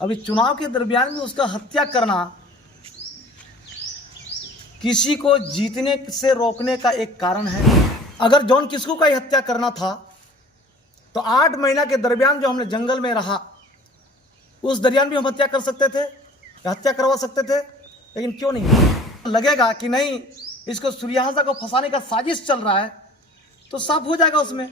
अभी चुनाव के दरमियान में उसका हत्या करना किसी को जीतने से रोकने का एक कारण है। अगर जॉन किस्कू का ही हत्या करना था तो 8 महीना के दरमियान जो हमने जंगल में रहा उस दरमियान भी हम हत्या कर सकते थे, हत्या करवा सकते थे, लेकिन क्यों नहीं। लगेगा कि नहीं इसको सूर्यहासा को फंसाने का साजिश चल रहा है तो साफ हो जाएगा उसमें,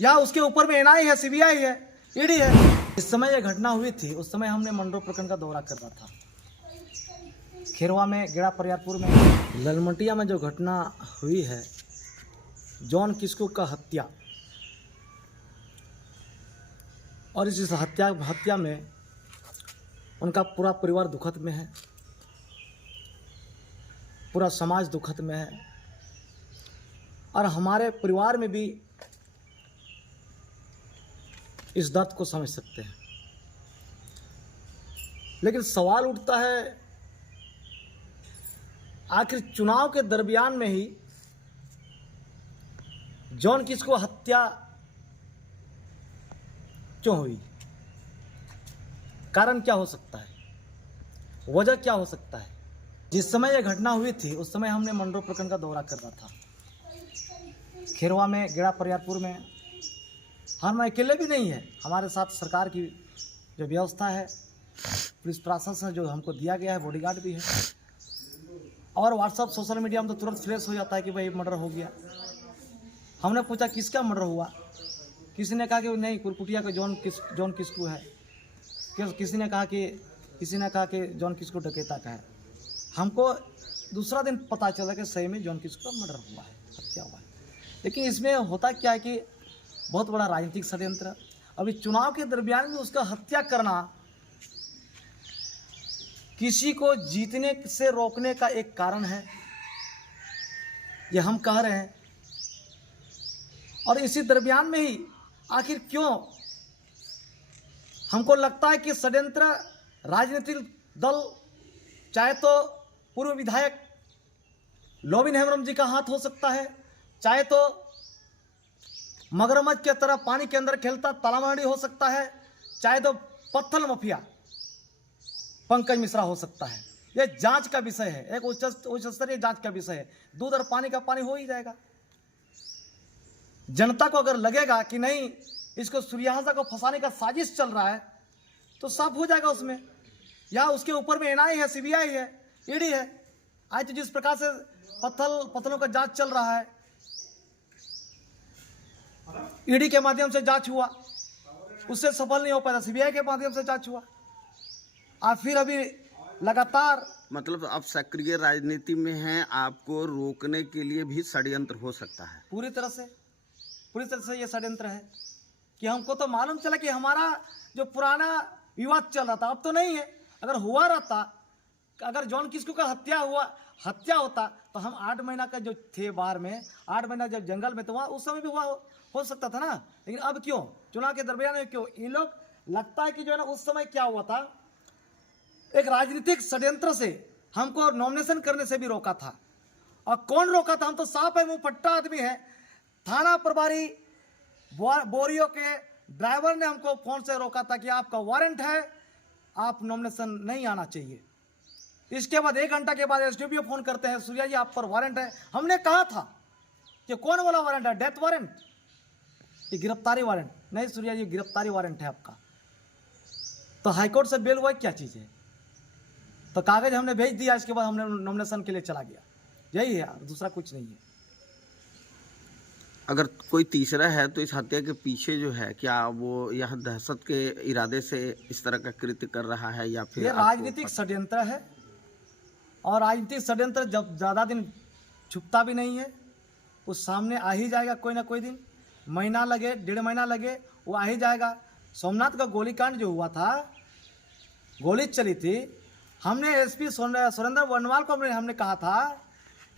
या उसके ऊपर में एनआई है, सीबीआई है, ईडी है। इस समय यह घटना हुई थी उस समय हमने मंडरो प्रखंड का दौरा कर रहा था। खेरवा में, गेड़ा परियारपुर में, ललमटिया में जो घटना हुई है जॉन किस्कू का हत्या, और इस हत्या में उनका पूरा परिवार दुखद में है, पूरा समाज दुखद में है, और हमारे परिवार में भी इस दर्द को समझ सकते हैं। लेकिन सवाल उठता है आखिर चुनाव के दरमियान में ही जॉन किस्कू हत्या क्यों हुई? कारण क्या हो सकता है, वजह क्या हो सकता है? जिस समय यह घटना हुई थी उस समय हमने मंडरो प्रखंड का दौरा कर रहा था। खेरवा में, गेड़ा परियारपुर में हम अकेले भी नहीं है, हमारे साथ सरकार की जो व्यवस्था है, पुलिस प्रशासन जो हमको दिया गया है, बॉडीगार्ड भी है, और व्हाट्सअप सोशल मीडिया में तो तुरंत फ्लैश हो जाता है कि भाई मर्डर हो गया। हमने पूछा किसका मर्डर हुआ, किसी ने कहा कि नहीं कुरकुटिया का जॉन किस्कू है, किसी ने कहा कि जॉन किस्कू डकैता का है। हमको दूसरा दिन पता चला कि सही में जॉन किस्कू का मर्डर हुआ है, हत्या हुआ है। लेकिन इसमें होता क्या है कि बहुत बड़ा राजनीतिक षड्यंत्र। अभी चुनाव के दरमियान में उसका हत्या करना किसी को जीतने से रोकने का एक कारण है, यह हम कह रहे हैं। और इसी दरमियान में ही आखिर क्यों हमको लगता है कि षड्यंत्र राजनीतिक दल, चाहे तो पूर्व विधायक लोबिन हेम्ब्रम जी का हाथ हो सकता है, चाहे तो मगरमच्छ के तरह पानी के अंदर खेलता तालामहड़ी हो सकता है, चाहे तो पत्थर माफिया पंकज मिश्रा हो सकता है। यह जांच का विषय है, एक उच्च स्तरीय जांच का विषय है। दूध और पानी का पानी हो ही जाएगा। जनता को अगर लगेगा कि नहीं इसको सूर्यहासा को फंसाने का साजिश चल रहा है तो साफ हो जाएगा उसमें, या उसके ऊपर में एनआई है, सीबीआई है, ईडी है। आज तो जिस प्रकार से पत्थरों का जांच चल रहा है, ईडी के माध्यम से जांच हुआ, उससे सफल नहीं हो पाया, सीबीआई के माध्यम से जांच हुआ, और फिर अभी लगातार मतलब आप सक्रिय राजनीति में हैं, आपको रोकने के लिए भी षड्यंत्र हो सकता है। पूरी तरह से ये षड्यंत्र है कि हमको तो मालूम चला कि हमारा जो पुराना विवाद चल रहा था अब तो नहीं है। अगर हुआ रहता, अगर जॉन किस्कू का हत्या होता तो हम 8 महीना का जो थे बाहर में, 8 महीना जब जंगल में, तो वहाँ उस समय भी हुआ हो सकता था ना। लेकिन अब क्यों चुनाव के दरमियान में क्यों इन लोग, लगता है कि जो है ना उस समय क्या हुआ था, एक राजनीतिक षड्यंत्र से हमको नॉमिनेशन करने से भी रोका था। और कौन रोका था? हम तो साफ है, मुंह फट्टा आदमी है। थाना प्रभारी बोरियो के ड्राइवर ने हमको फोन से रोका था कि आपका वारंट है, आप नॉमिनेशन नहीं आना चाहिए। इसके बाद 1 घंटा के बाद एसडीपीओ फोन करते हैं, सूर्या जी आप पर वारंट है। हमने कहा था कि कौन वाला वारंट है? डेथ वारंट, ये गिरफ्तारी वारंट? नहीं सूर्या जी, गिरफ्तारी वारंट है आपका। तो हाईकोर्ट से बेल हुआ क्या चीज़ है? तो कागज हमने भेज दिया, इसके बाद हमने नॉमिनेशन के लिए चला गया। यही है, दूसरा कुछ नहीं है। अगर कोई तीसरा है तो इस हत्या के पीछे जो है, क्या वो यह दहशत के इरादे से इस तरह का कृत्य कर रहा है, या फिर ये राजनीतिक षड्यंत्र है? और राजनीतिक षड्यंत्र जब ज़्यादा दिन छुपता भी नहीं है, वो सामने आ ही जाएगा कोई ना कोई दिन, महीना लगे, 1.5 महीना लगे, वो आ ही जाएगा। सोमनाथ का गोलीकांड जो हुआ था, गोली चली थी, हमने एसपी सुरेंद्र वर्णवाल को हमने कहा था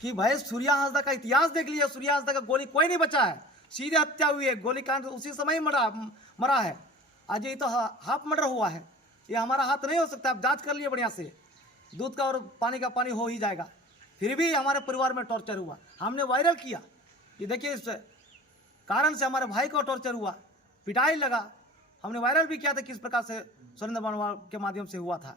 कि भाई सूर्यहासा का इतिहास देख लिया, सूर्यहासा का गोली कोई नहीं बचा है, सीधे हत्या हुई है, गोलीकांड उसी समय ही मरा है। आज ये तो हाफ मर्डर हुआ है, ये हमारा हाथ नहीं हो सकता। आप जांच कर लिए बढ़िया से, दूध का और पानी का पानी हो ही जाएगा। फिर भी हमारे परिवार में टॉर्चर हुआ, हमने वायरल किया कि देखिए इस कारण से हमारे भाई को टॉर्चर हुआ, पिटाई लगा, हमने वायरल भी किया था किस प्रकार से सुरेंद्र बनवाल के माध्यम से हुआ था।